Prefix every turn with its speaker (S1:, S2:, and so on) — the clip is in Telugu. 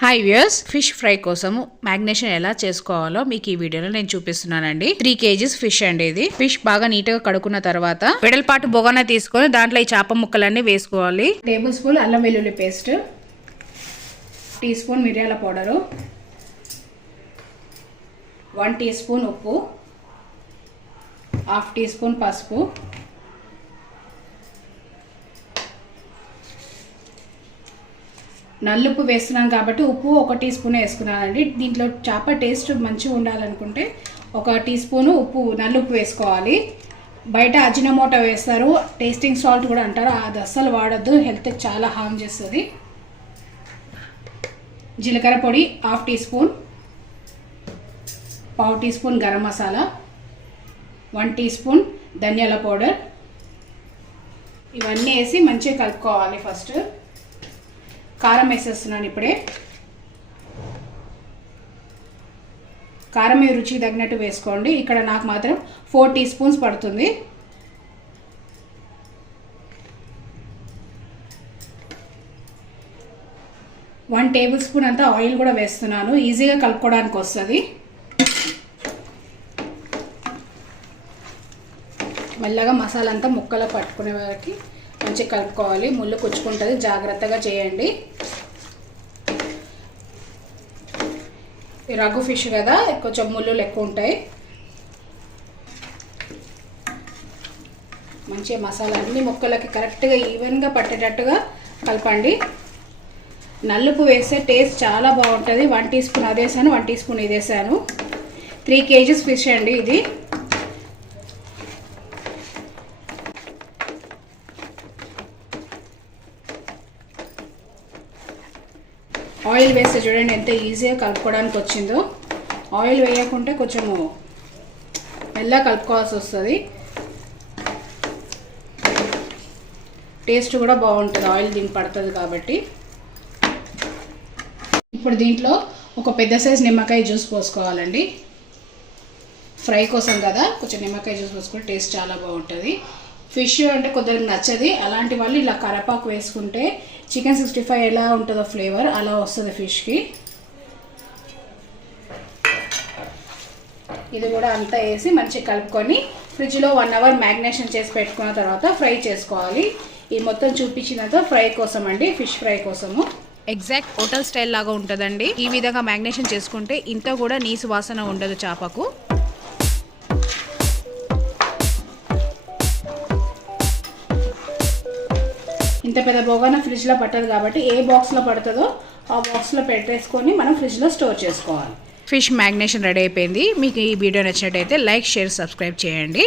S1: హాయ్ వ్యూయర్స్ ఫిష్ ఫ్రై కోసం మ్యాగ్నేషన్ ఎలా చేసుకోవాలో మీకు ఈ వీడియోలో నేను చూపిస్తున్నానండి త్రీ కేజీస్ ఫిష్ అండి ఇది. ఫిష్ బాగా నీట్గా కడుక్కున్న తర్వాత వెడల్పాటు బొగన తీసుకొని దాంట్లో ఈ చేప ముక్కలన్నీ వేసుకోవాలి. టేబుల్ స్పూన్ అల్లం వెల్లుల్లి పేస్ట్ టీ స్పూన్ మిరియాల పౌడరు వన్ టీ స్పూన్ ఉప్పు హాఫ్ టీ స్పూన్ పసుపు నల్లుప్పు వేస్తున్నాం కాబట్టి ఉప్పు ఒక టీ స్పూన్ వేసుకున్నానండి. దీంట్లో చేప టేస్ట్ మంచిగా ఉండాలనుకుంటే ఒక టీ స్పూను ఉప్పు నల్లుప్పు వేసుకోవాలి. బయట అజినమోటో వేస్తారు. టేస్టింగ్ సాల్ట్ కూడా అంటారు. అది అస్సలు వాడద్దు. హెల్త్కి చాలా హామ్ చేస్తుంది. జీలకర్ర పొడి హాఫ్ టీ స్పూన్ పావు teaspoon garam masala one teaspoon ధనియాల పౌడర్. ఇవన్నీ వేసి మంచిగా కలుపుకోవాలి ఫస్ట్. కారం వేసేస్తున్నాను ఇప్పుడే. కారం మీ రుచికి తగినట్టు వేసుకోండి. ఇక్కడ నాకు మాత్రం ఫోర్ టీ స్పూన్స్ పడుతుంది. వన్ టేబుల్ స్పూన్ అంతా ఆయిల్ కూడా వేస్తున్నాను. ఈజీగా కలుపుకోవడానికి వస్తుంది. మెల్లగా మసాలా అంతా ముక్కలో పట్టుకునే వారికి మంచిగా కలుపుకోవాలి. ముళ్ళు కుచ్చుకుంటుంది. జాగ్రత్తగా చేయండి. రఘు ఫిష్ కదా కొంచెం ముళ్ళు ఎక్కువ ఉంటాయి. మంచిగా మసాలా అన్ని ముక్కలకి కరెక్ట్గా ఈవెన్గా పట్టేటట్టుగా కలపండి. నల్లుపు వేస్తే టేస్ట్ చాలా బాగుంటుంది. వన్ టీ స్పూన్ అది వేసాను వన్ టీ స్పూన్ ఇది వేసాను త్రీ కేజీస్ ఫిష్ అండి ఇది. ఆయిల్ వేస్తే చూడండి ఎంత ఈజీగా కలుపుకోవడానికి వచ్చిందో. ఆయిల్ వేయకుంటే కొంచెము మెల్లగా కలుపుకోవాల్సి వస్తుంది. టేస్ట్ కూడా బాగుంటుంది. ఆయిల్ దీనికి పడుతుంది కాబట్టి. ఇప్పుడు దీంట్లో ఒక పెద్ద సైజ్ నిమ్మకాయ జ్యూస్ పోసుకోవాలండి. ఫ్రై కోసం కదా కొంచెం నిమ్మకాయ జ్యూస్ పోసుకుంటే టేస్ట్ చాలా బాగుంటుంది. ఫిష్ అంటే కొందరికి నచ్చది. అలాంటి వాళ్ళు ఇలా కరపాకు వేసుకుంటే చికెన్ సిక్స్టీ ఫైవ్ ఎలా ఉంటుందో ఫ్లేవర్ అలా వస్తుంది ఫిష్కి. ఇది కూడా అంతా వేసి మంచిగా కలుపుకొని ఫ్రిడ్జ్లో వన్ అవర్ మ్యాగ్నేషన్ చేసి పెట్టుకున్న తర్వాత ఫ్రై చేసుకోవాలి. ఈ మొత్తం చూపించిన ఫ్రై కోసం అండి ఫిష్ ఫ్రై కోసము. ఎగ్జాక్ట్ హోటల్ స్టైల్ లాగా ఉంటుందండి. ఈ విధంగా మ్యాగ్నేషన్ చేసుకుంటే ఇంత కూడా నీసు వాసన ఉండదు చేపకు. ఇంత పెద్ద బోగాన ఫ్రిడ్జ్లో పట్టదు కాబట్టి ఏ బాక్స్లో పడుతుందో ఆ బాక్స్లో పెట్టేసుకొని మనం ఫ్రిడ్జ్లో స్టోర్ చేసుకోవాలి. ఫిష్ మ్యాగ్నేషన్ రెడీ అయిపోయింది. మీకు ఈ వీడియో నచ్చినట్టయితే లైక్ షేర్ సబ్స్క్రైబ్ చేయండి.